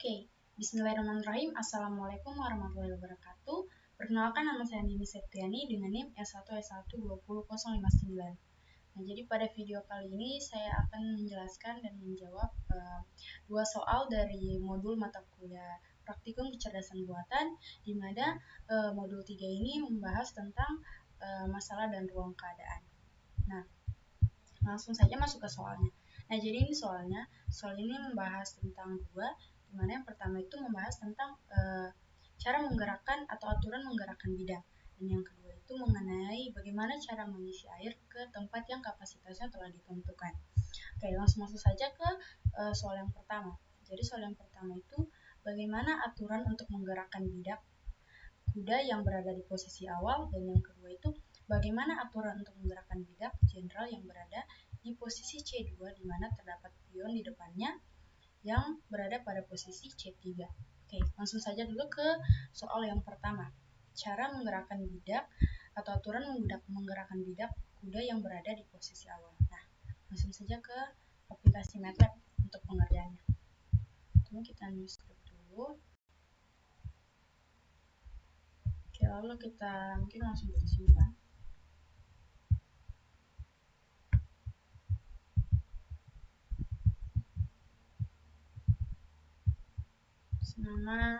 Oke, bismillahirrahmanirrahim. Assalamualaikum warahmatullahi wabarakatuh. Perkenalkan, nama saya Nini Septiani dengan NIM S1S1200059. Nah, jadi pada video kali ini saya akan menjelaskan dan menjawab dua soal dari modul mata kuliah praktikum kecerdasan buatan, di mana modul 3 ini membahas tentang masalah dan ruang keadaan. Nah, langsung saja masuk ke soalnya. Nah, jadi ini soalnya, soal ini membahas tentang dua, dimana yang pertama itu membahas tentang cara menggerakkan atau aturan menggerakkan bidang, dan yang kedua itu mengenai bagaimana cara mengisi air ke tempat yang kapasitasnya telah ditentukan. Oke, langsung masuk saja ke soal yang pertama. Jadi soal yang pertama itu bagaimana aturan untuk menggerakkan bidak kuda yang berada di posisi awal, dan yang kedua itu bagaimana aturan untuk menggerakkan bidak jenderal yang berada di posisi C2, di mana terdapat pion di depannya yang berada pada posisi C3. Oke, langsung saja dulu ke soal yang pertama. Cara menggerakkan bidak atau aturan menggerakkan bidak kuda yang berada di posisi awal. Nah, langsung saja ke aplikasi MATLAB untuk pengerjaannya. Tunggu, kita new script dulu. Oke, lalu kita mungkin langsung simpan. Nama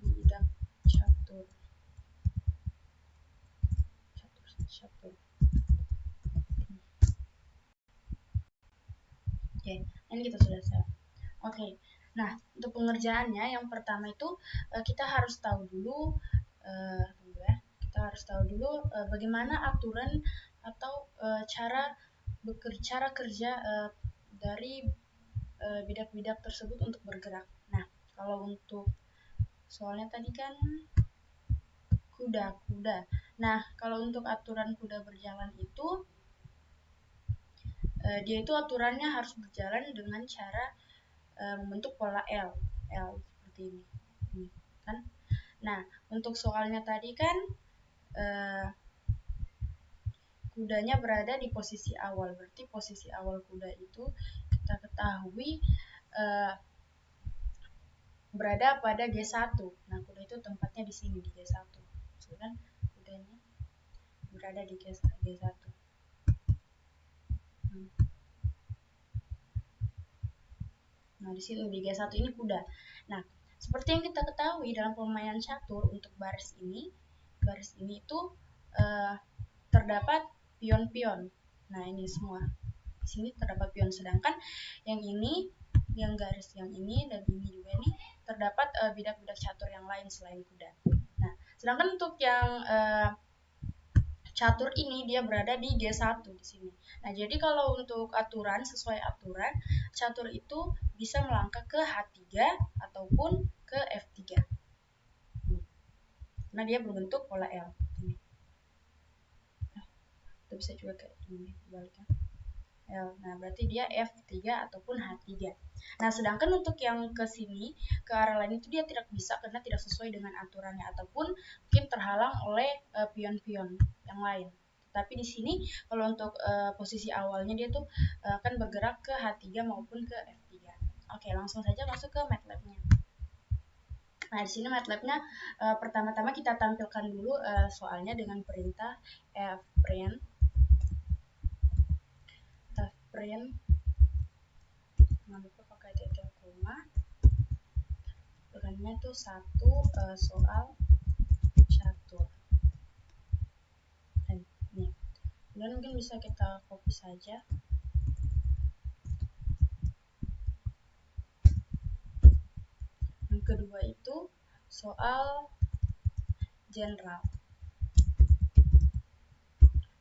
bidak catur. Oke, ini kita sudah save. Oke, nah untuk pengerjaannya yang pertama itu kita harus tahu dulu bagaimana aturan atau cara kerja dari bidak-bidak tersebut untuk bergerak. Nah, kalau untuk soalnya tadi kan kuda. Nah, kalau untuk aturan kuda berjalan itu dia itu aturannya harus berjalan dengan cara membentuk pola L seperti ini kan. Nah, untuk soalnya tadi kan kudanya berada di posisi awal, berarti posisi awal kuda itu kita ketahui berada pada G1. Nah, kuda itu tempatnya di sini di G1. Kan kudanya berada di G1. Nah, di sini di G1 ini kuda. Nah, seperti yang kita ketahui dalam permainan catur, untuk baris ini itu terdapat pion-pion. Nah, ini semua. Di sini terdapat pion, sedangkan yang ini, yang garis yang ini dan ini juga ini terdapat bidak-bidak catur yang lain selain kuda. Nah, sedangkan untuk yang catur ini dia berada di G1 di sini. Nah, jadi kalau untuk aturan, sesuai aturan, catur itu bisa melangkah ke H3 ataupun ke F3. Nah, dia berbentuk pola L. Ini. Itu bisa juga kayak ini, baliknya. L. Nah, berarti dia F3 ataupun H3. Nah, sedangkan untuk yang ke sini, ke arah lain itu dia tidak bisa karena tidak sesuai dengan aturannya ataupun mungkin terhalang oleh pion-pion yang lain. Tapi di sini kalau untuk posisi awalnya dia tuh akan bergerak ke H3 maupun ke F3. Oke, langsung saja masuk ke MATLAB-nya. Nah, di sini MATLAB-nya pertama-tama kita tampilkan dulu soalnya dengan perintah fprint. Jangan lupa pakai titik koma. Programnya itu satu soal catur. Dan ini. Kemudian mungkin bisa kita copy saja. Yang kedua itu soal general.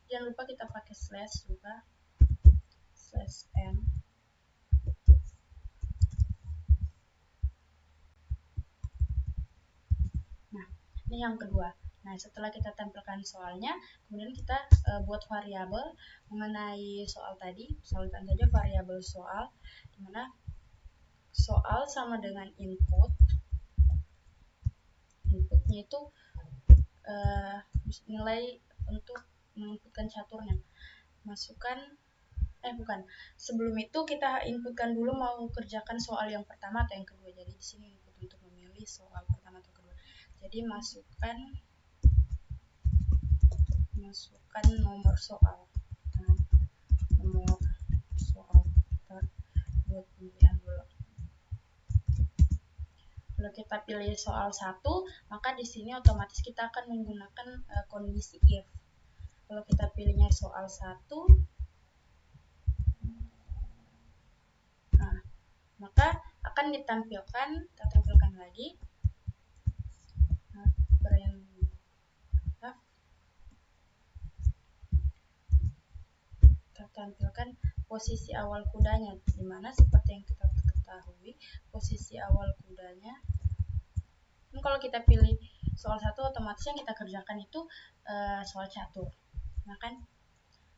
Jangan lupa kita pakai slash juga, /n. Nah, ini yang kedua. Nah, setelah kita tampilkan soalnya, kemudian kita buat variabel mengenai soal tadi. Soalkan saja variabel soal, dimana soal sama dengan input. Inputnya itu nilai untuk menginputkan caturnya. Masukkan bukan. Sebelum itu kita inputkan dulu mau kerjakan soal yang pertama atau yang kedua. Jadi di sini input untuk memilih soal pertama atau kedua. Jadi masukkan nomor soal. Nah, nomor soal buat pemilihan dulu. Kalau kita pilih soal 1, maka di sini otomatis kita akan menggunakan kondisi if. Kalau kita pilihnya soal 1, nah, maka akan ditampilkan, kita tampilkan lagi. Nah, kita tampilkan posisi awal kudanya, dimana seperti yang kita ketahui posisi awal kudanya. Kalau kita pilih soal 1, otomatis yang kita kerjakan itu soal catur. Nah kan,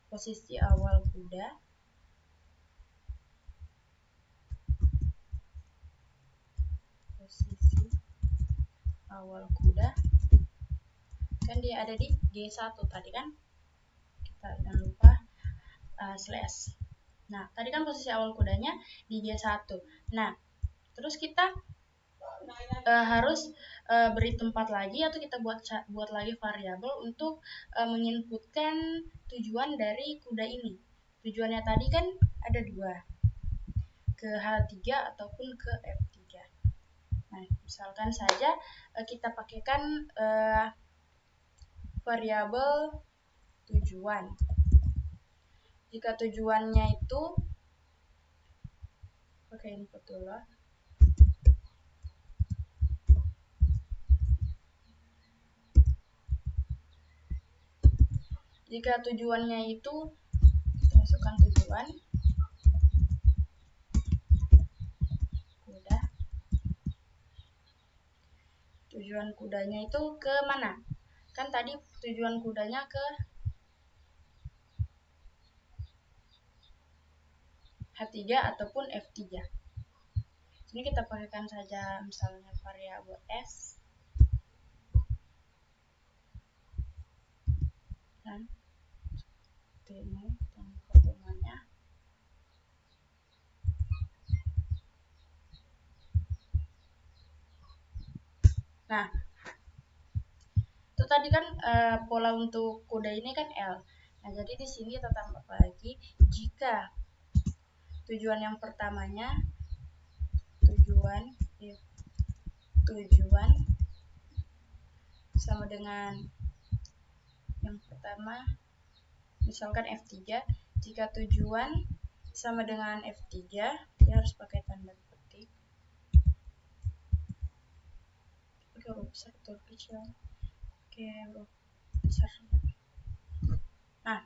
posisi awal kuda kan dia ada di G1 tadi kan, kita jangan lupa slash. Nah tadi kan posisi awal kudanya di G1. Nah terus kita harus beri tempat lagi, atau kita buat lagi variabel untuk menginputkan tujuan dari kuda ini. Tujuannya tadi kan ada 2, ke H3 ataupun ke F3. Nah, misalkan saja kita pakaikan variabel tujuan. Jika tujuannya itu pakai input dulu. Jika tujuannya itu, kita masukkan tujuan kuda. Tujuan kudanya itu ke mana? Kan tadi tujuan kudanya ke H3 ataupun F3. Ini kita pakaikan saja misalnya variabel S dan ini tanpa komanya. Nah, itu tadi kan pola untuk kuda ini kan L. Nah, jadi di sini kita tambah lagi, jika tujuan yang pertamanya tujuan sama dengan yang pertama, misalkan F3, jika tujuan sama dengan F3, dia harus pakai tanda petik. Oke, huruf besar atau kecil? Oke, huruf besar. Nah,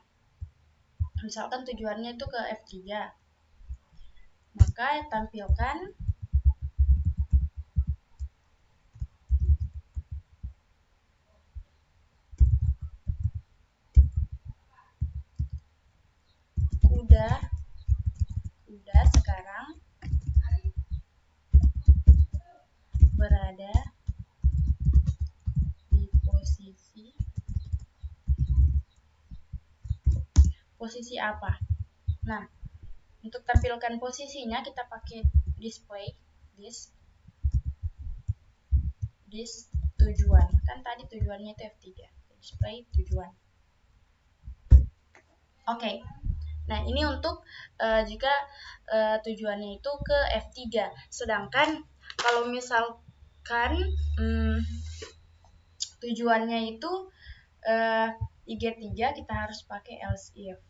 misalkan tujuannya itu ke F3, maka tampilkan kuda sekarang berada di posisi apa. Nah, untuk tampilkan posisinya kita pakai display tujuan. Kan tadi tujuannya itu F3, display tujuan. Oke. Nah, ini untuk jika tujuannya itu ke F3. Sedangkan kalau misalkan tujuannya itu di G3, kita harus pakai else if.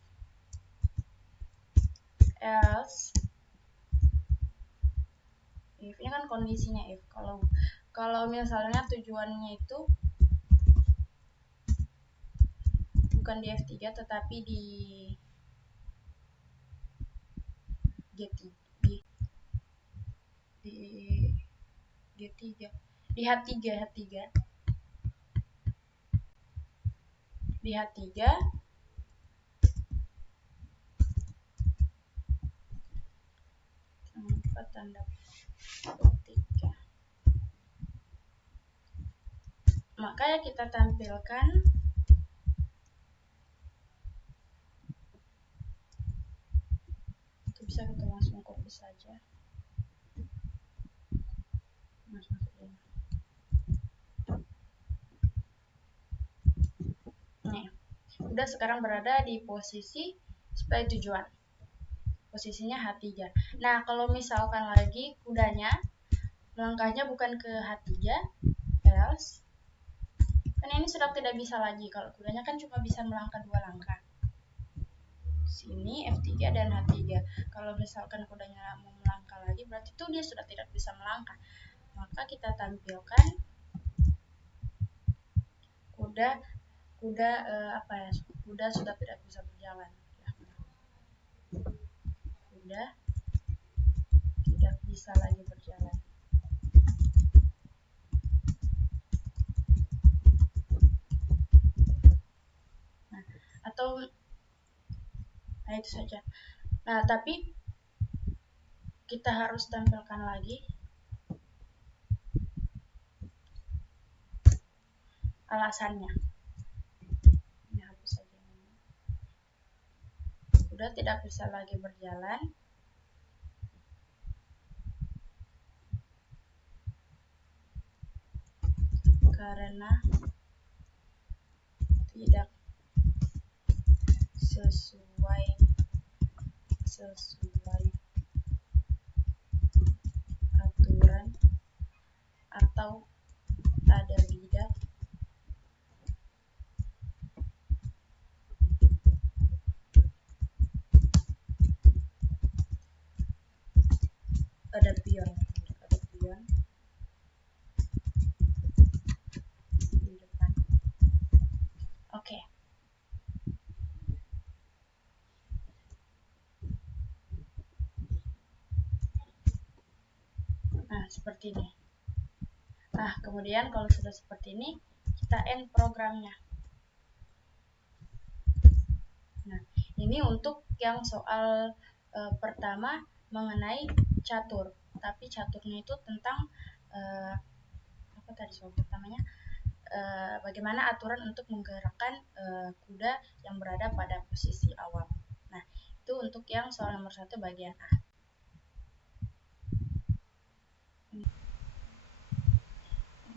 If ini kan kondisinya if. Kalau misalnya tujuannya itu bukan di F3 tetapi di G3, di H3 tanpa tanda petik, maka kita tampilkan kita langsung copy saja. Nih, udah sekarang berada di posisi supply tujuan. Posisinya H3. Nah, kalau misalkan lagi kudanya melangkahnya bukan ke H3, else kan ini sudah tidak bisa lagi. Kalau kudanya kan cuma bisa melangkah 2 langkah. Sini F3 dan H3. Kalau misalkan kudanya mau melangkah lagi, berarti itu dia sudah tidak bisa melangkah. Maka kita tampilkan kuda sudah tidak bisa berjalan. Kuda tidak bisa lagi berjalan. Nah, itu saja. Nah, tapi kita harus tampilkan lagi alasannya. Ini hapus saja ini. Udah tidak bisa lagi berjalan karena tidak sesuai aturan atau ada bidak pion di depan. Oke. Nah, seperti ini. Nah, kemudian kalau sudah seperti ini, kita end programnya. Nah, ini untuk yang soal pertama mengenai catur. Tapi caturnya itu tentang apa tadi soal pertamanya? Bagaimana aturan untuk menggerakkan kuda yang berada pada posisi awal. Nah, itu untuk yang soal nomor 1 bagian A.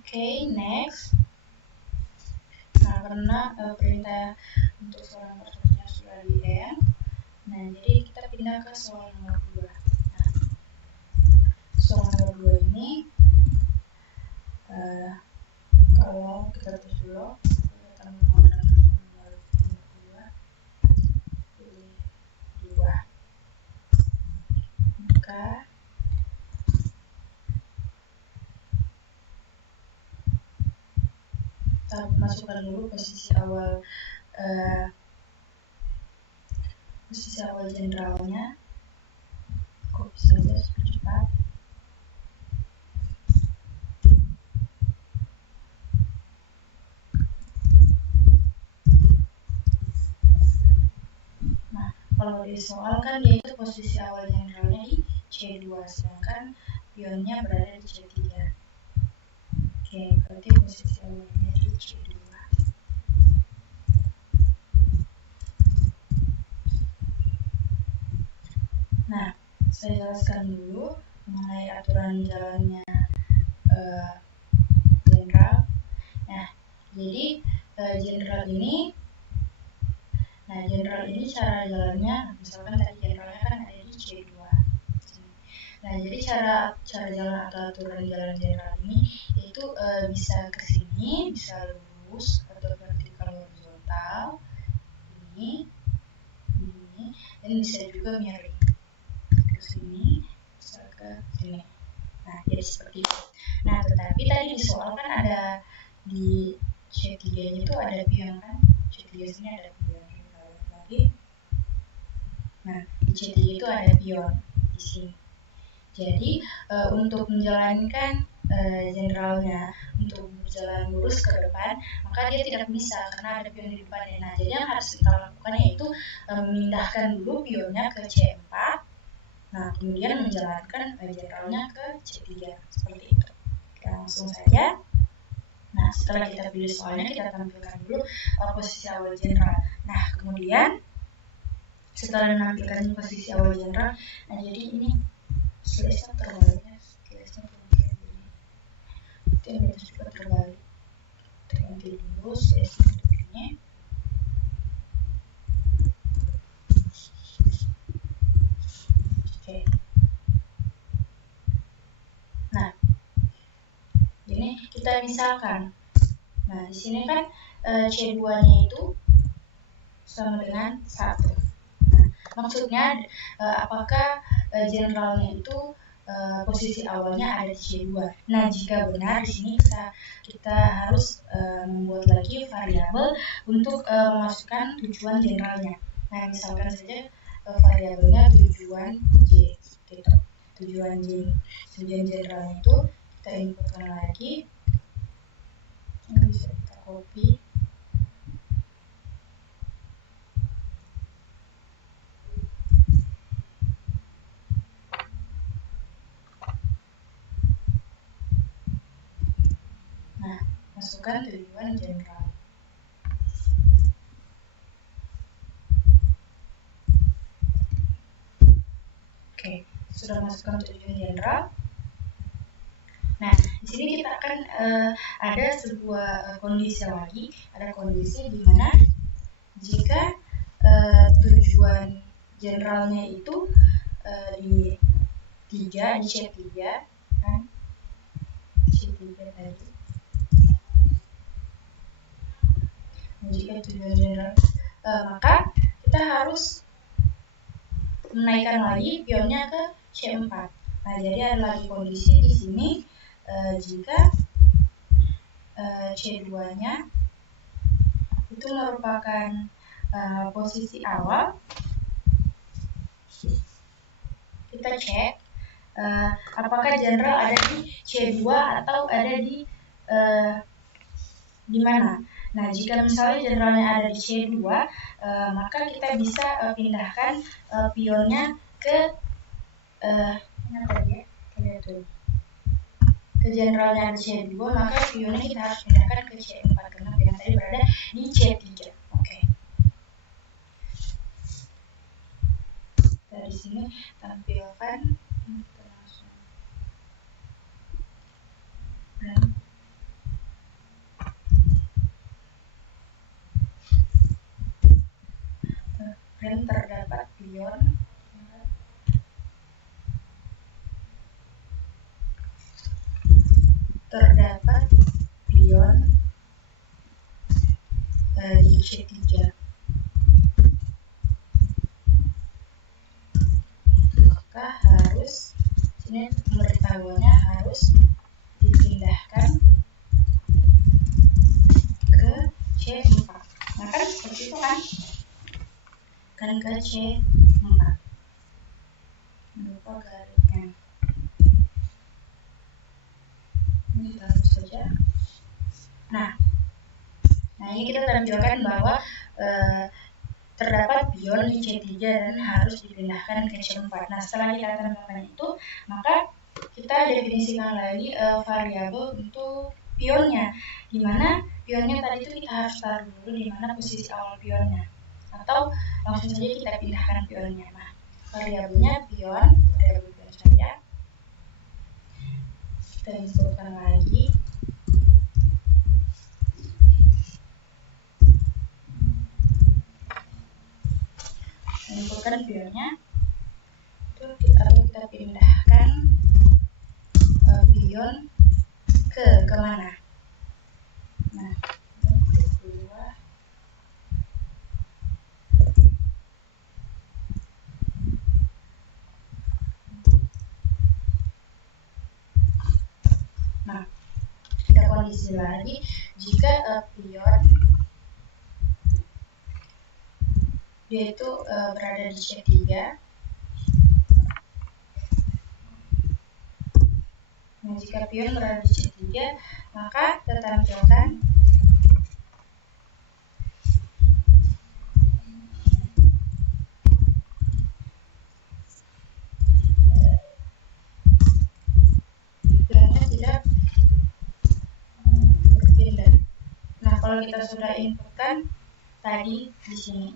Oke, next. Nah, karena perintah untuk soal nomor 1-nya sudah di end. Nah, jadi kita pindah ke soal nomor 2. Nah, soal nomor 2 ini kalau kita tulis dulu kita menggunakan nomor 2 pilih 2, maka kita masukkan dulu posisi awal generalnya. Copy saja supaya cepat. Nah, kalau di soal kan dia itu posisi awal generalnya di C2, sedangkan pionnya berada di C3. Oke, berarti posisi awalnya di C2. Nah, saya jelaskan dulu mengenai aturan jalannya general. Nah, jadi general ini cara jalannya, misalkan tadi generalnya kan ada di C2. Nah, jadi cara jalan atau aturan jalan general ini yaitu bisa ke sini, bisa lurus atau vertikal horizontal, ini, dan bisa juga miring ke sini, bisa ke sini. Nah, jadi seperti itu. Nah, tetapi tadi di soal kan ada di C3 itu ada pion kan, C3 sini ada pion. Lagi. Nah, di C3 itu ada pion di sini. Jadi untuk menjalankan generalnya untuk berjalan lurus ke depan, maka dia tidak bisa karena ada pion di depannya. Nah, jadi yang harus kita lakukan yaitu memindahkan dulu pionnya ke C4. Nah, kemudian menjalankan generalnya ke C3 seperti itu. Oke, langsung saja. Nah, setelah kita pilih soalnya, kita tampilkan dulu posisi awal general. Nah, kemudian setelah menampilkan posisi awal jenderal. Nah, jadi ini slide-nya terbalik ya, slide-nya kayak gini. Itu yang itu juga terbalik. Ganti dulu slide-nya untuk ini. Oke. Nah, ini kita misalkan. Nah, di sini kan C2-nya itu sama dengan 1. Nah, maksudnya apakah generalnya itu posisi awalnya ada di C2. Nah, jika benar di sini kita harus membuat lagi variabel untuk memasukkan tujuan generalnya. Nah, misalkan saja variabelnya tujuan J gitu. Tujuan generalnya itu kita inputkan lagi. Ini bisa kita copy. Nah, masukkan tujuan general. Oke, sudah masukkan tujuan general. Nah, di sini kita akan ada sebuah kondisi lagi. Ada kondisi di mana jika tujuan generalnya itu di C3 kan, C3 tadi. Nah, jika tujuan general, maka kita harus menaikkan lagi pionnya ke C4. Nah, jadi ada lagi kondisi di sini jika C2-nya itu merupakan posisi awal, kita cek apakah general ada di C2 atau ada di mana. Nah, jika misalnya generalnya ada di C2, maka kita bisa pindahkan pionnya ke ke generalnya ada C2, maka pionnya kita harus pindahkan ke C4 karena pion tadi berada di C3. Oke. Dari sini tampilkan dan terdapat pion di C3. Maka harus sini pemberitahuannya harus dipindahkan ke C4. Nah, kan seperti itu kan ke C4. Lupa garisnya. Ini kita hapus saja. Nah, ini kita tampilkan bahwa terdapat pion di C3 dan harus dipindahkan ke C4. Nah, setelah kita tampilkan itu, maka kita definisikan lagi variabel untuk pionnya, di mana pionnya tadi itu kita harus taruh dulu di mana posisi awal pionnya, atau langsung saja kita pindahkan pionnya. Nah, variabelnya pion saja. Kita inputkan lagi. Inputkan pionnya itu kita pindahkan pion ke mana. Nah, kedua. Nah, ada kondisi lagi jika pion dia itu berada di C3. Nah, jika pion berada di C3, maka kita tampilkan pionnya tidak berpindah. Nah, kalau kita sudah inputkan tadi di sini,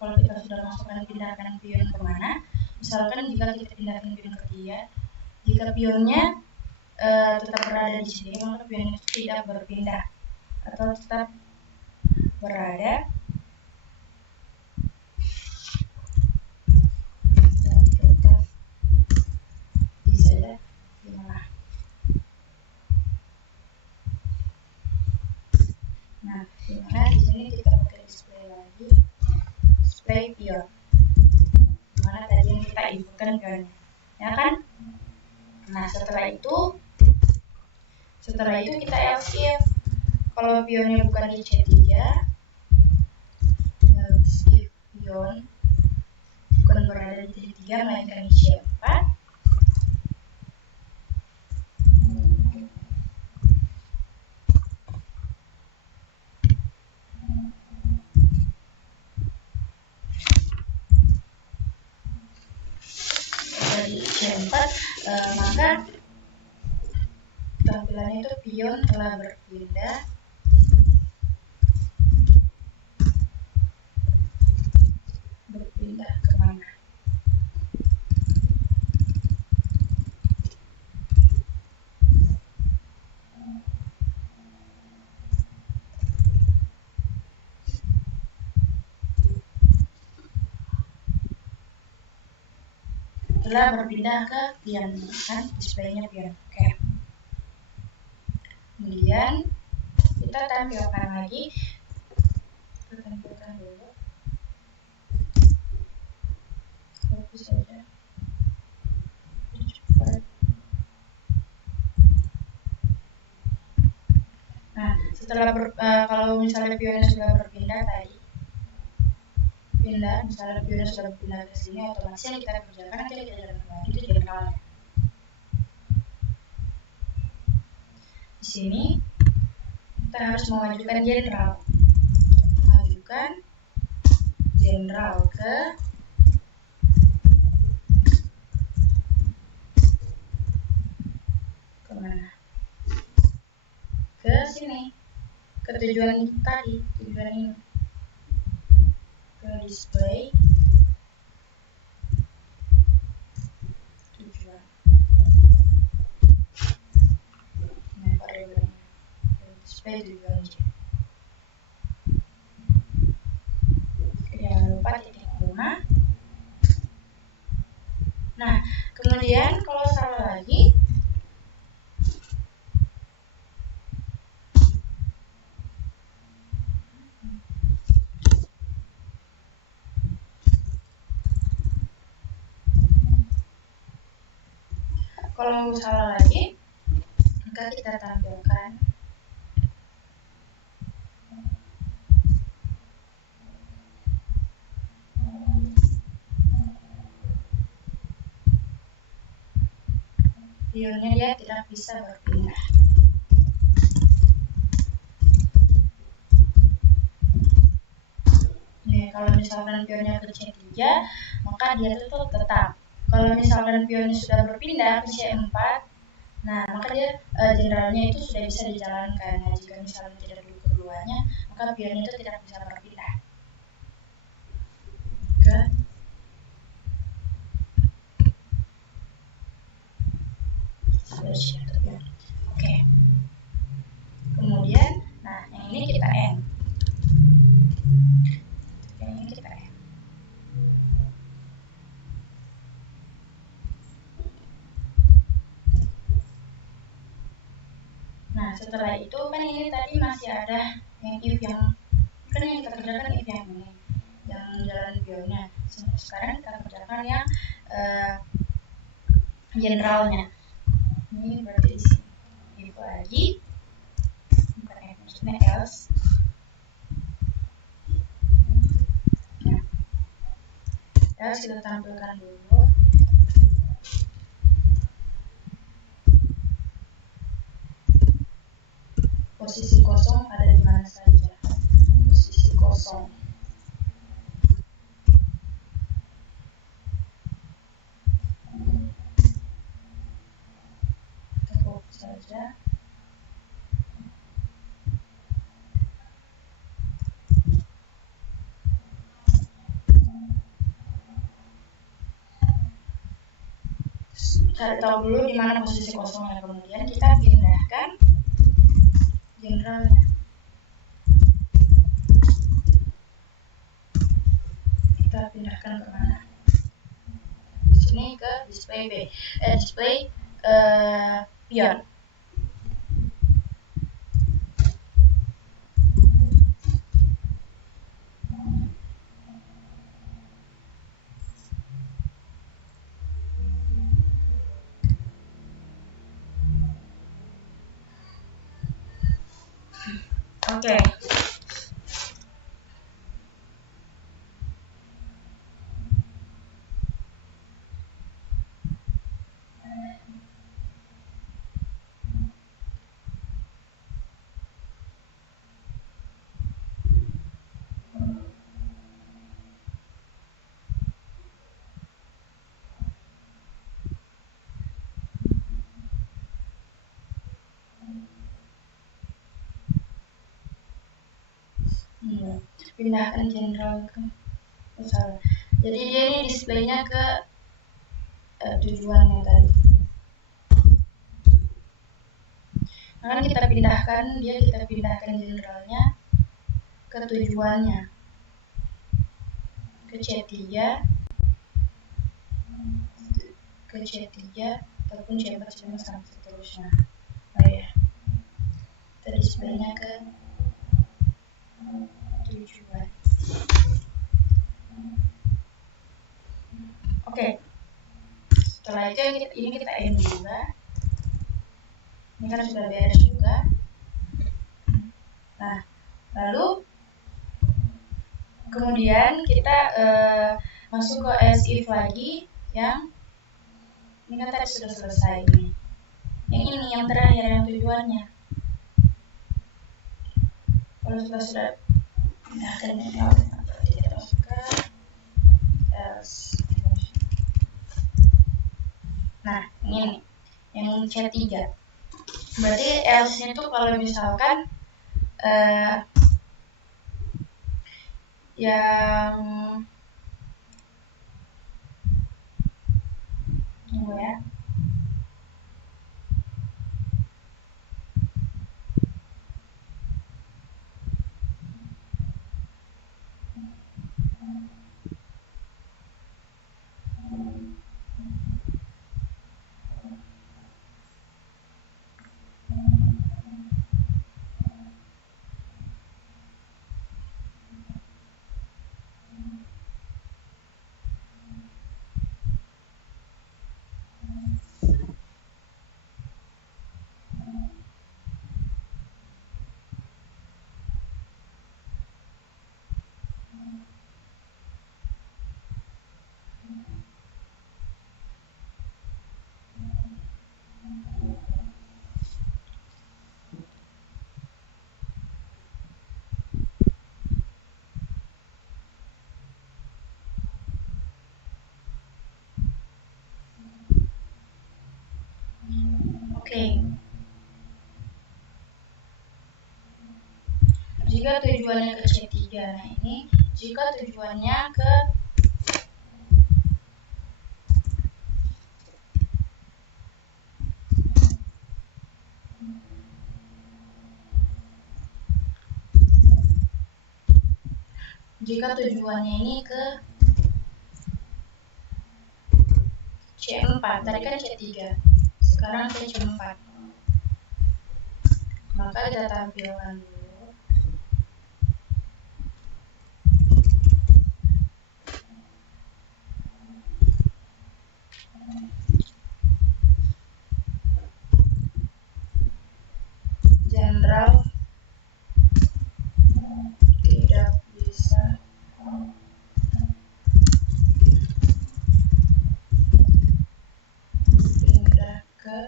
kalau kita sudah masukkan pindahkan pion kemana, misalkan jika kita pindahkan pion ke 3, jika pionnya tetap berada di sini, maka pion itu tidak berpindah atau tetap berada dan tetap bisa di mana. Nah, dimana di sini kita pakai display lagi, display pion. Dimana tadi yang kita inputkan pionnya, ya kan? Nah, setelah itu kita else if. Kalau pionnya bukan di C3, else if pion bukan berada di C3 melainkan di C4, maka tampilannya itu pion telah berpindah kemana. Telah berpindah ke pion, kan displaynya pion. Oke. Kemudian kita tampilkan lagi, dulu. Fokus saja. Nah, setelah kalau misalnya pionnya sudah berpindah tadi, misalnya pionnya sudah berpindah ke sini, otomatis yang kita kerjakan nanti kita jalankan lagi itu generalnya. Di sini kita harus mengajukan general ke kemana? Ke sini, ke tujuan tadi, tujuan ini, ke display tujuan. Nah, variabelnya display tujuan aja. Jangan lupa titik koma. Nah, kemudian kalau salah lagi, maka kita tampilkan pionnya dia tidak bisa berpindah. Nih, kalau misalkan pionnya ke C3, maka dia tetap. Kalau misalkan pionnya sudah berpindah ke C4, nah maka dia generalnya itu sudah bisa dijalankan. Nah, jika misalnya tidak dulu keduanya, maka pionnya itu tidak bisa berpindah ke Oke. Kemudian, nah yang ini kita end. Nah, setelah itu kan ini tadi masih ada yang if yang kan yang kita kerjakan if yang ini, yang jalan pionnya. Sekarang kita kerjakan yang generalnya. Ini berarti di sini if lagi, maksudnya else. Nah, else kita tampilkan dulu. Posisi kosong ada di mana saja. Posisi kosong. Kita fokus saja. cari tahu dulu di mana posisi kosongnya, kemudian kita pindahkan generalnya. Kita pindahkan ke mana? Di sini ke display pion. Oke. Pindahkan general ke misalnya. Jadi dia ini displaynya ke tujuannya tadi. Nah, kita pindahkan generalnya ke tujuannya, ke C3 ataupun C4 sampai seterusnya. Oh ya, kita displaynya ke tujuan. Oke. Setelah itu ini kita end juga. Ini kan sudah beres juga. Nah, lalu kemudian kita masuk ke else if lagi, yang ini kan tadi sudah selesai ini. Yang ini yang terakhir, yang tujuannya. Kalau sudah pindahkan ini, kita masuk ke else. Nah, ini yang C3. Berarti else-nya itu kalau misalkan yang tunggu ya. Oke. Jika tujuannya ke C3, nah ini jika tujuannya ke ini ke C4, tadi kan C3, sekarang ke C4, maka kita tampilkan dulu general tidak bisa pindah ke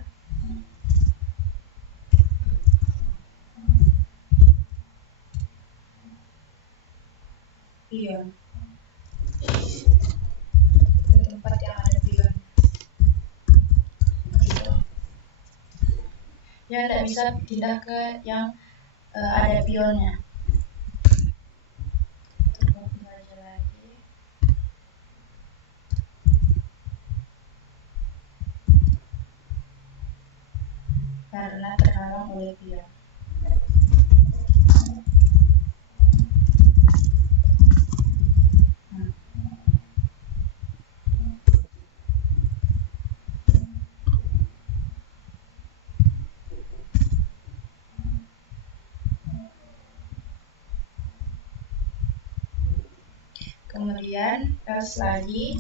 pion, ke tempat yang ada pion gitu. Ya, tidak bisa pindah ke yang ada pionnya. Lagi. karena terhalang oleh tiang. Kemudian tes lagi,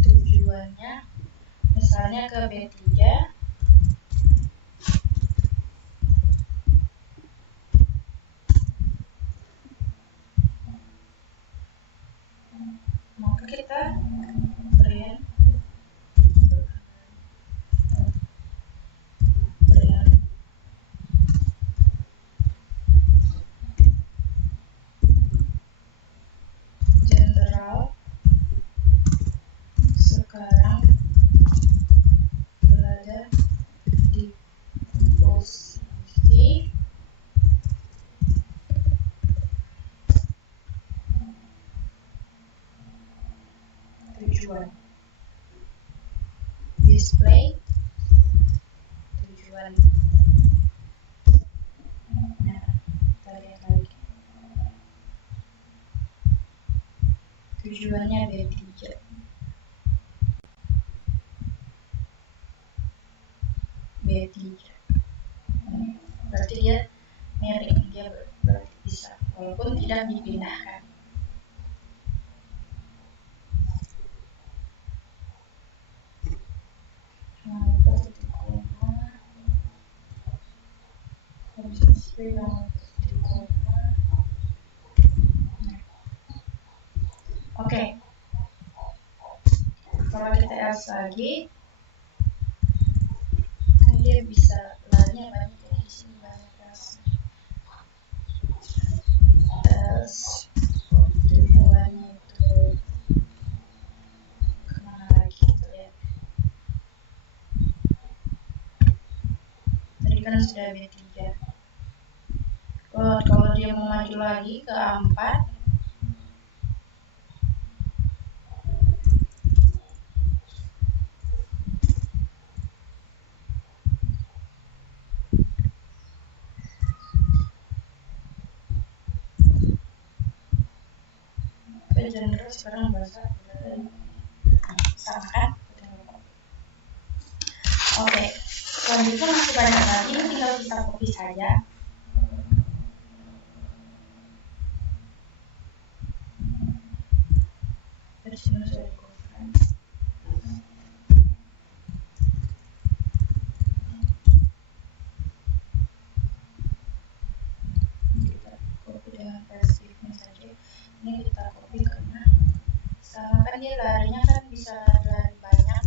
tujuannya misalnya ke B3, maka kita berikan general sekarang berada di posisi tujuan. Display tujuan. Nah, kita lihat lagi. Tujuannya B3. B3. Berarti dia miring, dia berarti bisa, walaupun tidak dipindahkan. Oke, kalau kita else lagi, kan dia bisa larinya banyak, jadi di sini banyak else tujuannya itu kemana lagi, kita lihat. Tadi kan sudah B3. Kalau dia mau maju lagi ke A4, ke general sekarang bahasa sama kan? Oke, selanjutnya masih banyak lagi, tinggal kita copy saja. Dari sini sudah dikopikan. Kita copy dengan persifnya saja. Ini kita copy karena sama kan dia larinya kan bisa lari banyak.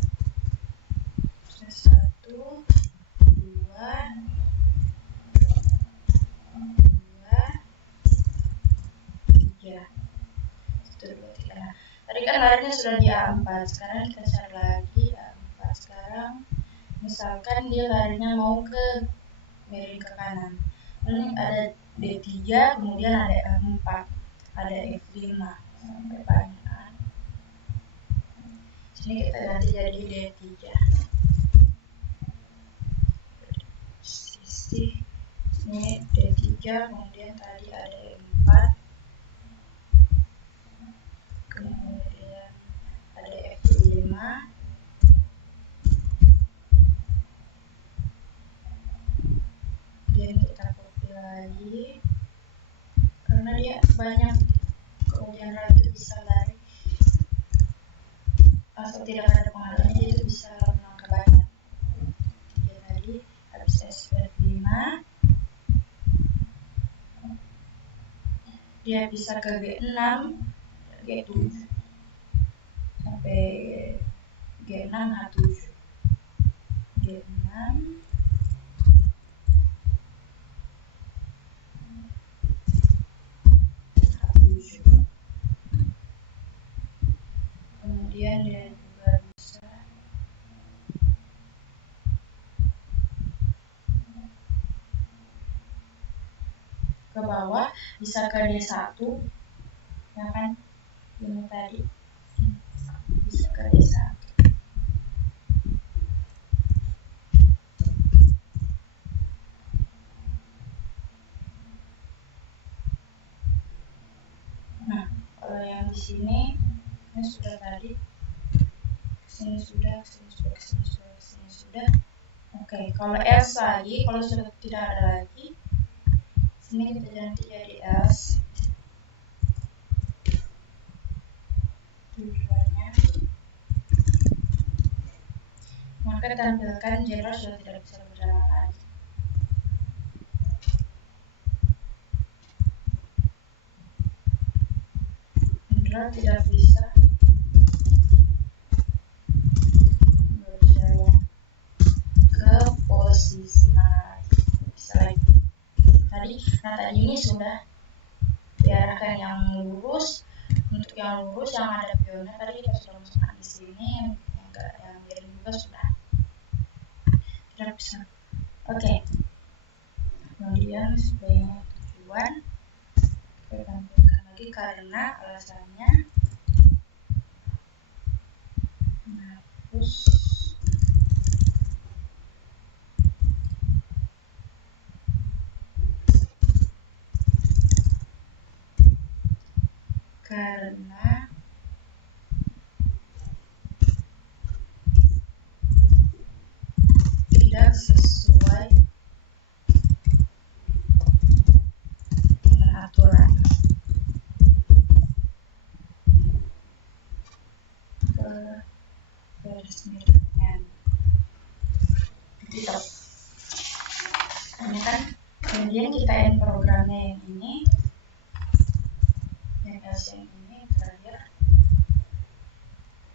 1, 2, 3. 1, 2, 3. Nah, tadi kan larinya sudah di A4. Sekarang kita cari lagi A4. Sekarang misalkan dia larinya mau ke miring ke kanan. Ini ada D3, kemudian ada A4, ada F5 sampai banyak. Sini kita ganti jadi D3. Ini D3, kemudian tadi ada E4, kemudian ada F5, kemudian kita copy lagi karena dia banyak, kalau general itu bisa lari asal tidak ada penghalangnya, itu bisa menangkap banyak. Jadi tadi habis F5 dia bisa ke G6, G7 sampai G6, H7, G6, H7. Kemudian dia juga bisa ke bawah, bisa ke D1, ya kan, ini tadi bisa ke D1. Nah, kalau yang di sini ini sudah tadi, sini sudah, sini sudah, sini sudah, sini sudah. Oke, kalau else lagi, kalau sudah tidak ada lagi, sini kita ganti jadi else. Tujuannya, maka tampilkan general sudah tidak bisa berjalan lagi. General tidak bisa berjalan ke posisi mana lagi, bisa lagi. Tadi ini sudah diarahkan yang lurus. Untuk yang lurus yang ada pionnya tadi kita sudah masukkan di sini, yang miring juga sudah tidak bisa. Oke. Kemudian sebagai tujuan kita tampilkan lagi karena alasannya menghapus karena tidak sesuai dengan aturan. Peresmian gitu. Ini kan kemudian kita end programnya yang ini, yang else yang ini terakhir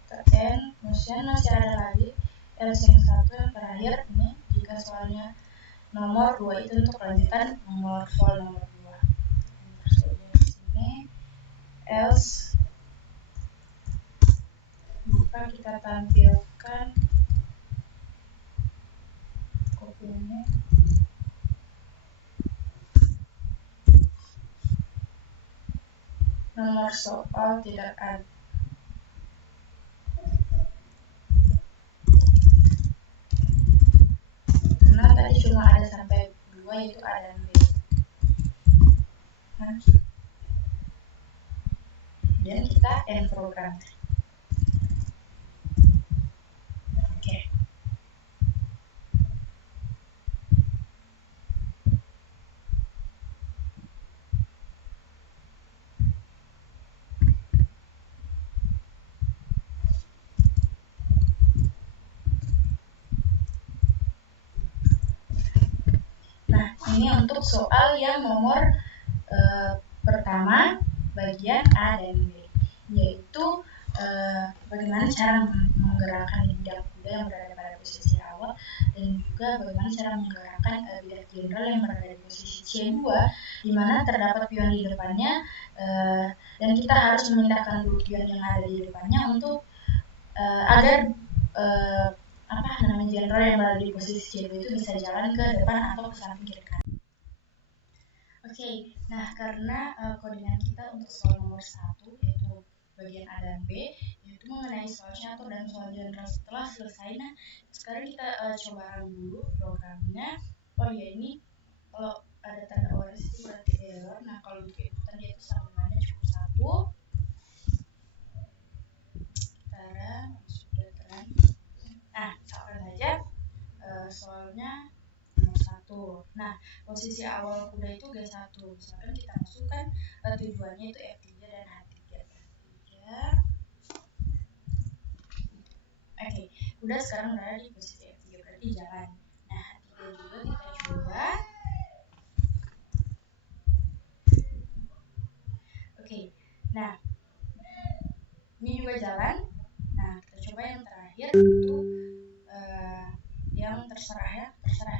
kita end. Kemudian masih ada lagi else yang satu yang terakhir ini, jika soalnya nomor 2 itu untuk lanjutan soal nomor 2. Di sini else, maka kita tampilkan kopinya nomor soal tidak ada. Karena tadi cuma ada sampai 2, yaitu A dan B. Dan kita end program. Oke. Nah, ini untuk soal yang nomor pertama bagian A dan B, yaitu bagaimana cara menggerakkan bidak kuda yang berada pada posisi awal, dan juga bagaimana cara menggerakkan bidak jenderal yang berada di posisi C2, di mana terdapat pion di depannya, dan kita harus memindahkan dulu pion yang ada di depannya untuk agar jenderal yang berada di posisi C2 itu bisa jalan ke depan atau ke samping kiri kanan. Oke, nah karena koordinat kita untuk soal nomor 1 yaitu bagian A dan B, yaitu mengenai soal catur dan soal general setelah selesai. Nah, sekarang kita coba run dulu programnya. Oh ya, ini kalau ada tanda OS itu berarti error. Nah, kalau untuk ikutan dia itu sambungannya cukup 1. Kita run, sudah terang. Nah, misalkan saja soalnya nomor 1. Nah, posisi awal kuda itu G1. Misalkan kita masukkan tujuannya itu F3 dan H3. Oke, kuda sekarang berada di posisi F3, berarti jalan. Nah, H3 juga kita coba. Oke, nah ini juga jalan. Nah, kita coba yang terakhir itu yang terserah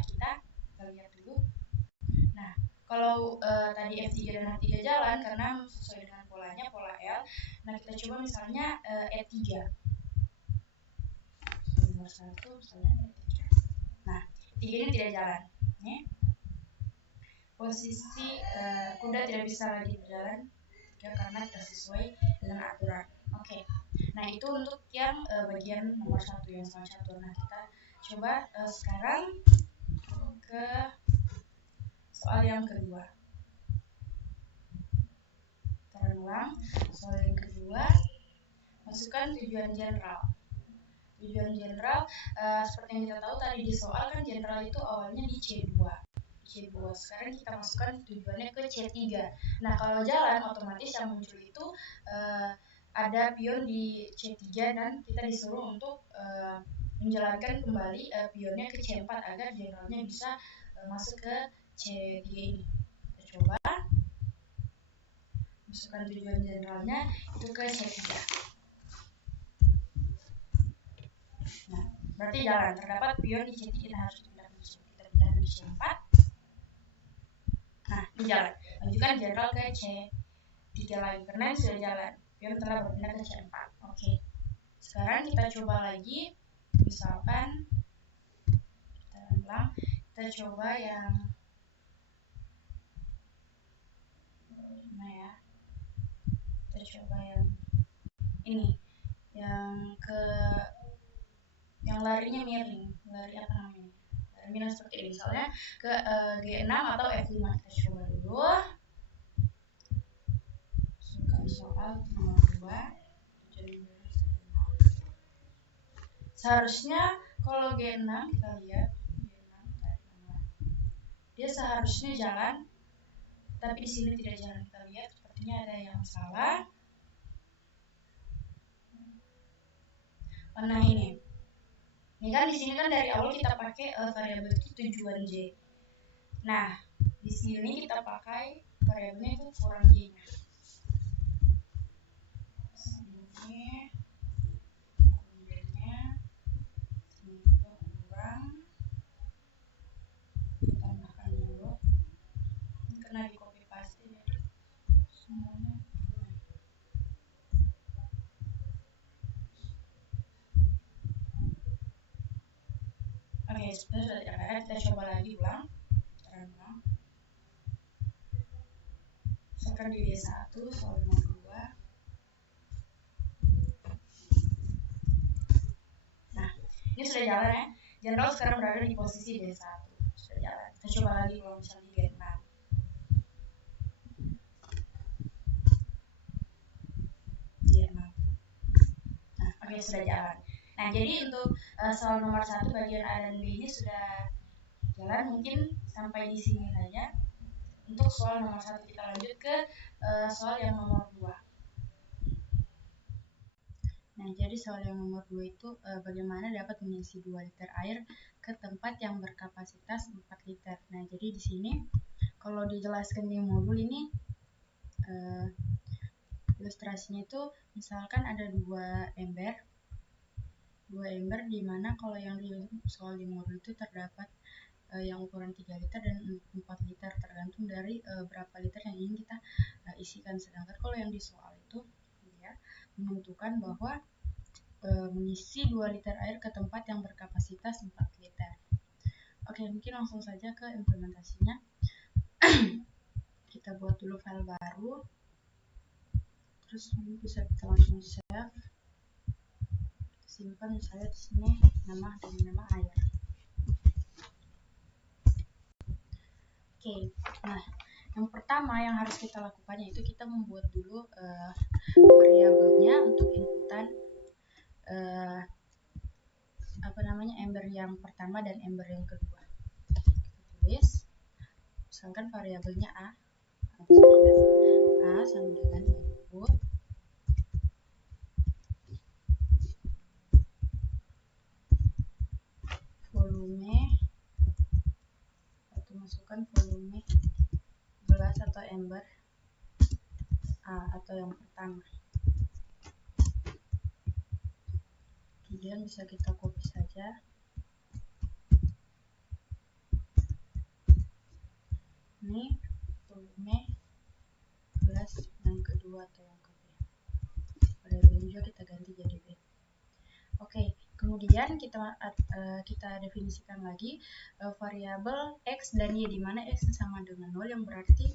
kita lihat dulu. Nah, kalau tadi F3 dan H3 jalan karena sesuai dengan polanya, pola L. Nah, kita coba misalnya E3. Nomor 1 misalnya E3. Nah, E3 ini tidak jalan. Nih. Posisi kuda tidak bisa lagi berjalan karena tidak sesuai dengan aturan. Oke. Nah, itu untuk yang bagian nomor 1 yang salah satu. Nah, kita coba sekarang ke soal yang kedua. Kita ulang soal yang kedua. Masukkan tujuan general. Tujuan general seperti yang kita tahu tadi di soal kan general itu awalnya di C2. Sekarang kita masukkan tujuannya ke C3. Nah, kalau jalan otomatis yang muncul itu ada pion di C3 dan kita disuruh untuk menjalankan kembali pionnya ke C4 agar generalnya bisa masuk ke C3 ini. Kita coba masukkan tujuan generalnya itu ke C3. Nah, berarti jalan. Terdapat pion di C3, kita harus pindah ke C4. Nah, ini jalan. Lanjutkan general ke C3 lagi karena sudah jalan. Pion telah berpindah ke C4. Oke. Sekarang kita coba lagi. Misalkan kita ulang, kita coba yang mana ya? Kita coba yang ini. Yang larinya miring. Lari apa namanya? Lari miring seperti ini. Misalnya ke G6 atau F5. Kita coba dulu. Soal nomor 2. Seharusnya kalau G6 kita lihat dia seharusnya jalan, tapi di sini tidak jalan. Kita lihat sepertinya ada yang salah. Nah, ini kan di sini kan dari awal kita pakai variabel itu tujuan J. Nah, di sini kita pakai variabelnya itu kurang J-nya. Sini J-nya, sini juga kurang. Kita tambahkan dulu. Ini kena di copy paste jadi semuanya. Oke, sebenarnya sudah tidak ada. Kita coba lagi ulang. Misalkan di D1 soal nomor 2. Nah, ini sudah jalan ya. General sekarang berada di posisi D1. Sudah jalan. Kita coba lagi kalau misalnya di G6. Nah, oke, sudah jalan. Nah, jadi untuk soal nomor 1 bagian A dan B ini sudah jalan. Mungkin sampai di sini saja. Untuk soal nomor 1 kita lanjut ke soal yang nomor 2. Nah, jadi soal yang nomor 2 itu bagaimana dapat mengisi 2 liter air ke tempat yang berkapasitas 4 liter. Nah, jadi di sini kalau dijelaskan di modul ini ilustrasinya itu misalkan ada 2 ember di mana kalau yang di soal di modul itu terdapat yang ukuran 3 liter dan 4 liter tergantung dari berapa liter yang ingin kita isikan. Sedangkan kalau yang di soal itu ya, menentukan bahwa mengisi 2 liter air ke tempat yang berkapasitas 4 liter. Oke, mungkin langsung saja ke implementasinya. Kita buat dulu file baru. Terus bisa kita langsung save. Simpan misalnya di sini nama air. Oke, nah yang pertama yang harus kita lakukan yaitu kita membuat dulu variabelnya untuk inputan ember yang pertama dan ember yang kedua. Kita tulis, misalkan variabelnya A sama dengan input volume atau masukkan volume gelas atau ember A atau yang pertama. Kemudian bisa kita copy saja. Ini volume gelas yang kedua atau yang ketiga. Variabel juga kita ganti jadi B. Oke, kemudian kita definisikan lagi variabel X dan Y, di mana X sama dengan 0 yang berarti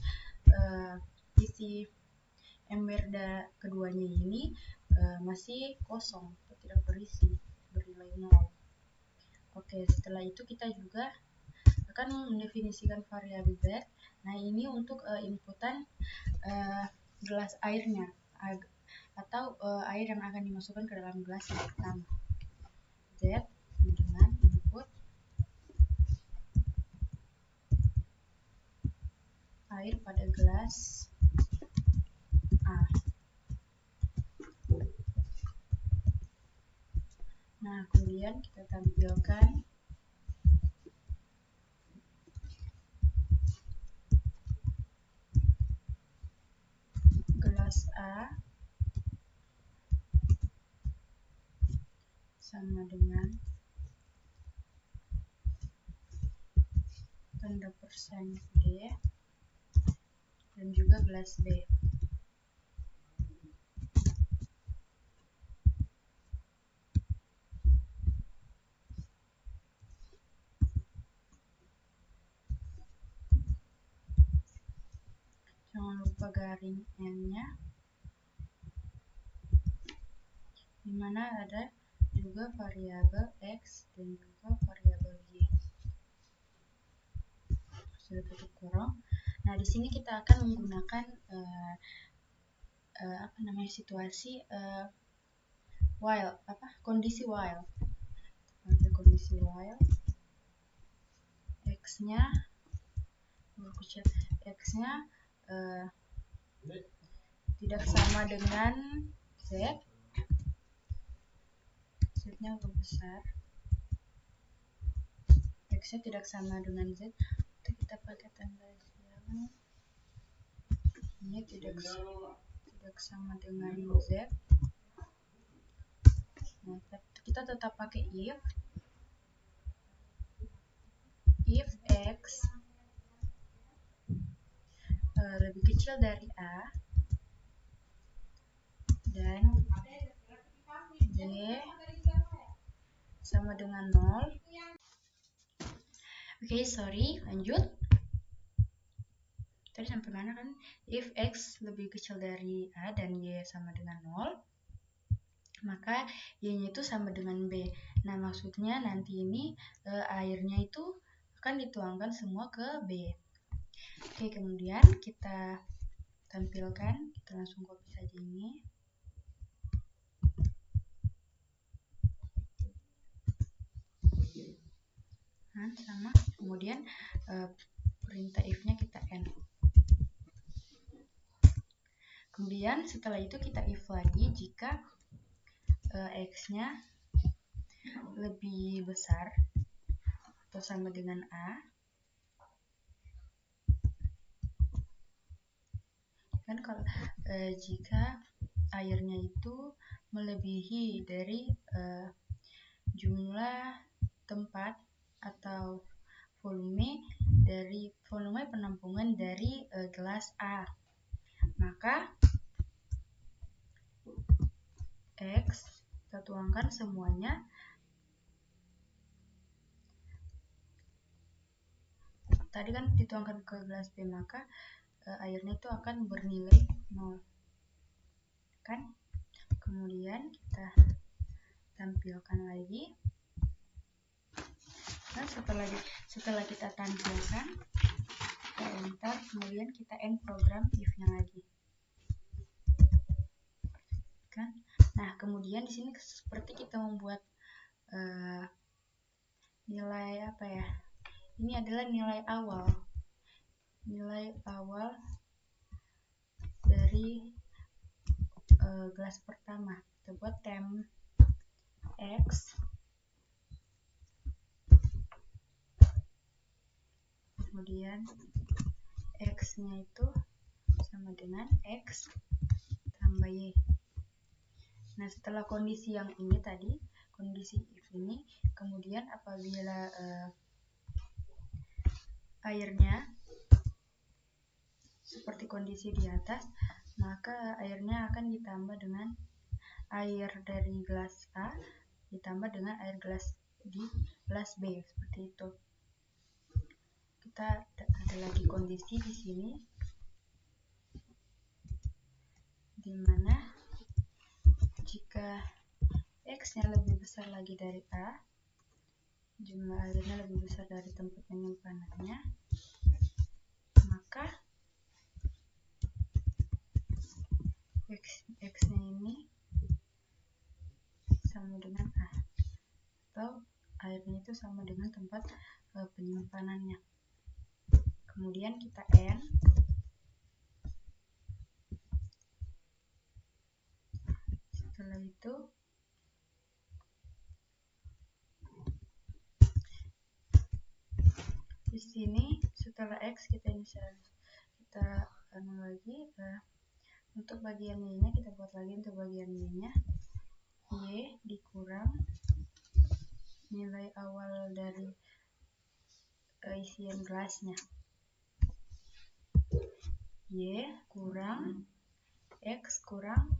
isi ember keduanya ini masih kosong atau tidak berisi, bernilai 0. Oke, setelah itu kita juga akan mendefinisikan variabel z. Nah, ini untuk inputan gelas airnya atau air yang akan dimasukkan ke dalam gelas yang pertama. Z dengan input air pada gelas A. Nah, kemudian kita tampilkan gelas A sama dengan tanda persen D dan juga gelas B. Jangan lupa garing N-nya, dimana ada juga variabel X dan juga variabel Y. Sudah tutup kurung. Nah, di sini kita akan menggunakan situasi while, kondisi while. Pada kondisi while X-nya tidak sama dengan Z. Z-nya lebih besar. X-nya tidak sama dengan Z. Kita pakai tanda silang. Ini tidak sama dengan Z. Nah, kita tetap pakai if X lebih kecil dari A dan Y sama dengan 0. Oke, sorry, lanjut. Tadi sampai mana kan? If X lebih kecil dari A dan Y sama dengan 0, maka Y-nya itu sama dengan B. Nah, maksudnya nanti ini airnya itu akan dituangkan semua ke B. Oke, kemudian kita tampilkan, kita langsung copy saja ini. Nah, sama. Kemudian perintah if-nya kita N. Kemudian setelah itu kita if lagi jika X-nya lebih besar atau sama dengan A. Kan kalau jika airnya itu melebihi dari jumlah tempat atau volume penampungan dari gelas A, maka X kita tuangkan semuanya tadi kan dituangkan ke gelas B, maka airnya itu akan bernilai 0 kan. Kemudian kita tampilkan lagi. Nah, setelah kita tampilkan, kita enter, kemudian kita end program if-nya lagi kan. Nah, kemudian di sini seperti kita membuat nilai ini adalah nilai awal dari gelas pertama. Kita buat temp X, kemudian X-nya itu sama dengan X tambah Y. Nah, setelah kondisi yang ini tadi, kondisi if ini, kemudian apabila airnya seperti kondisi di atas, maka airnya akan ditambah dengan air dari gelas A ditambah dengan air gelas di gelas B, seperti itu. Kita ada lagi kondisi di sini di mana jika X-nya lebih besar lagi dari A, jumlah airnya lebih besar dari tempat penyimpanannya, maka X-nya ini sama dengan A, atau airnya itu sama dengan tempat penyimpanannya. Kemudian kita N. Setelah itu di sini setelah X kita lagi untuk bagian Y nya kita buat lagi untuk bagian Y nya Y dikurang nilai awal dari isian gelasnya, Y kurang X kurang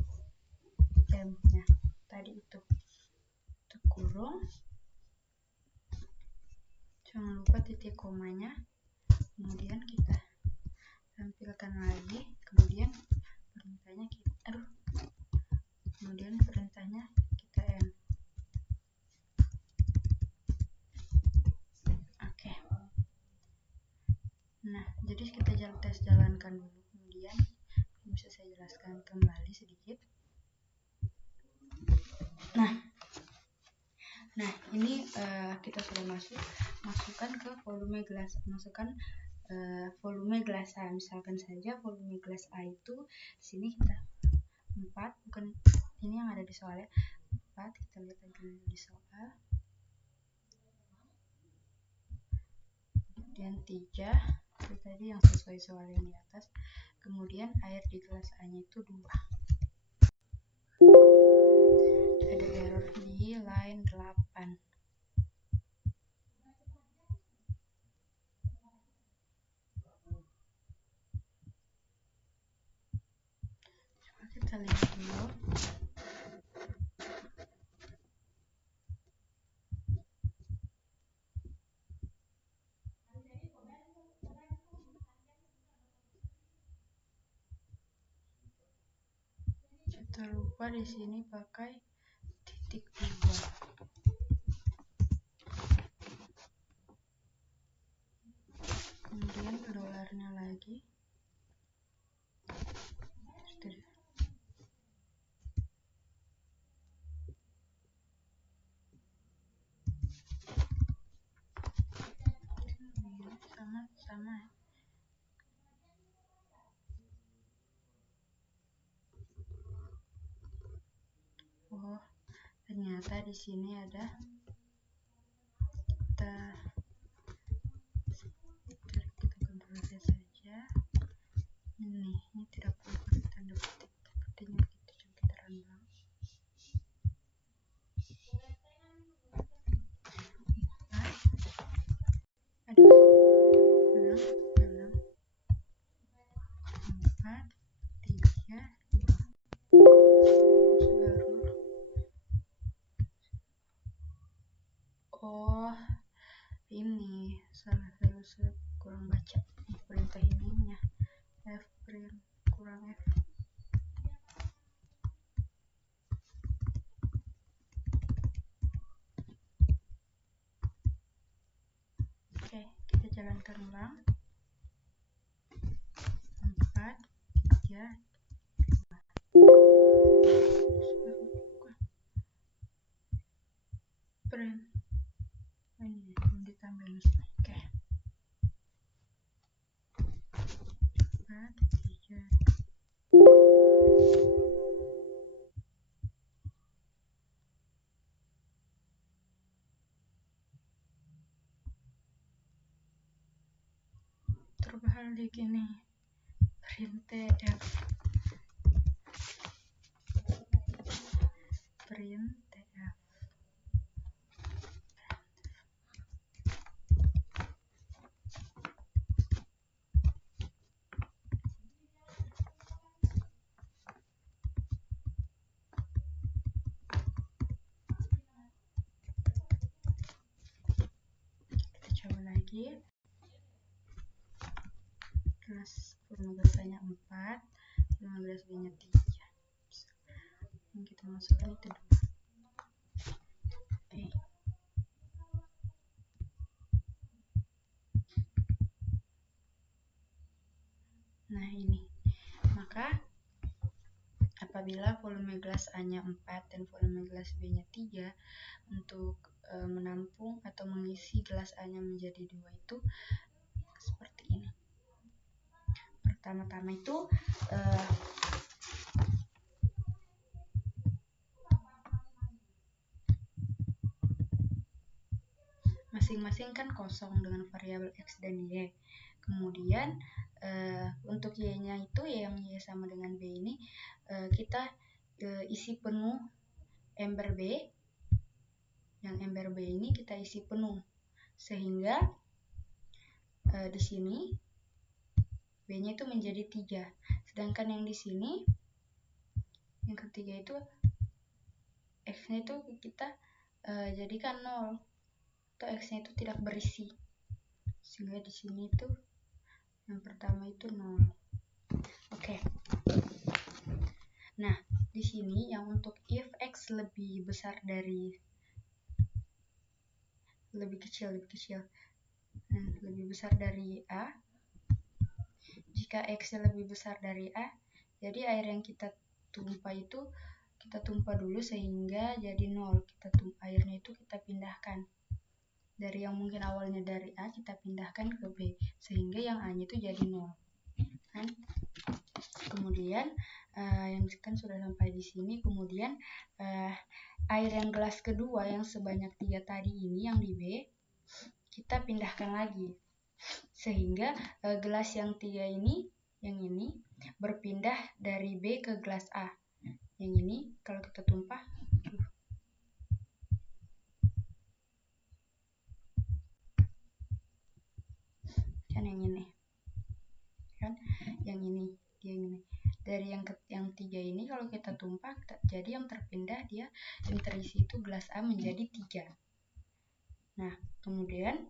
M nya tadi itu kurung, jangan lupa titik komanya, kemudian kita tampilkan lagi, kemudian perintahnya kita N. Oke. Nah, jadi kita jalankan dulu, kemudian bisa saya jelaskan kembali sedikit. Nah, ini kita sudah masukkan ke volume gelas, volume gelas A. Misalkan saja volume gelas A itu sini kita 4, bukan ini yang ada di soalnya 4, kita lihat lagi di soal. Kemudian 3, itu tadi yang sesuai soal yang di atas. Kemudian air di gelas A nya itu 2. Ada error di line 8. Coba kita lihat dulu. Kita lupa di sini pakai titik 2. Kemudian dolarnya lagi. Sama. Oh, ternyata di sini ada kita kontrol saja. Ini tidak perlu pakai tanda petik sepertinya begitu. Coba kita rambang. Oh, ini salah, saya kurang baca perintah ininya. F print kurang F. Oke, kita jalankan ulang. 4, 3, 2. Print. Ini belum ditambahin. Oke. 4, 3. Terbalik ini. Print TF. Print TF. Lagi gelas volume gelasnya 4, volume gelas B nya 3. Yang kita masukkan itu 2. Oke. Nah ini, maka apabila volume gelas A-nya 4 dan volume gelas B-nya 3, untuk menampung atau mengisi gelas A-nya menjadi 2 itu seperti ini. Pertama-tama itu masing-masing kan kosong dengan variabel X dan Y. Kemudian untuk Y-nya itu yang Y sama dengan B ini kita isi penuh ember B. Yang ember B ini kita isi penuh sehingga di sini B-nya itu menjadi 3. Sedangkan yang di sini yang ketiga itu X-nya itu kita jadikan 0 atau X-nya itu tidak berisi. Sehingga di sini itu yang pertama itu 0. Oke. Nah, di sini yang untuk if X lebih besar dari lebih kecil, lebih besar dari A, jika X-nya lebih besar dari A, jadi air yang kita tumpah itu kita tumpah dulu sehingga jadi 0. Airnya itu kita pindahkan dari yang mungkin awalnya dari A, kita pindahkan ke B sehingga yang A-nya itu jadi 0 kan. Kemudian yang kan sudah sampai di sini, kemudian air yang gelas kedua yang sebanyak 3 tadi ini yang di B kita pindahkan lagi sehingga gelas yang 3 ini, yang ini berpindah dari B ke gelas A. Yang ini kalau kita tumpah kan yang ini. Kan yang ini, dari yang 3 ini kalau kita tumpah jadi yang terpindah dia yang terisi itu gelas A menjadi 3. Nah, kemudian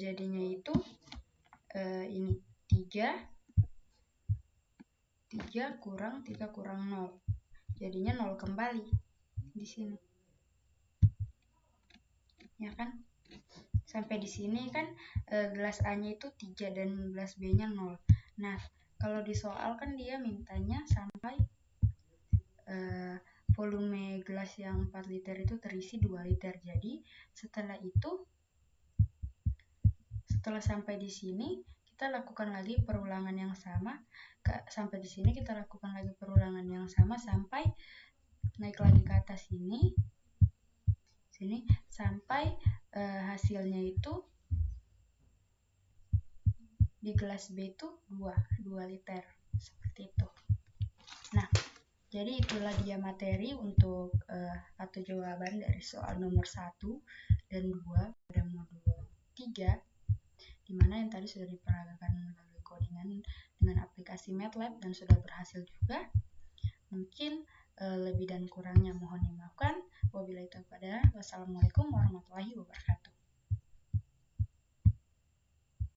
jadinya itu ini 3 kurang 3 kurang 0. Jadinya 0 kembali di sini. Ya kan? Sampai di sini kan gelas A-nya itu 3 dan gelas B-nya 0. Nah, kalau di soal kan dia mintanya sampai volume gelas yang 4 liter itu terisi 2 liter. Jadi, setelah sampai di sini, kita lakukan lagi perulangan yang sama. Sampai di sini kita lakukan lagi perulangan yang sama sampai naik lagi ke atas sini sampai hasilnya itu di gelas B itu 2 liter seperti itu. Nah, jadi itulah dia materi untuk atau jawaban dari soal nomor 1 dan 2 pada modul 3, dimana yang tadi sudah diperagakan melalui codingan dengan aplikasi MATLAB dan sudah berhasil juga. Mungkin lebih dan kurangnya mohon dimaafkan. Wabillahi taufiq. Wassalamualaikum warahmatullahi wabarakatuh.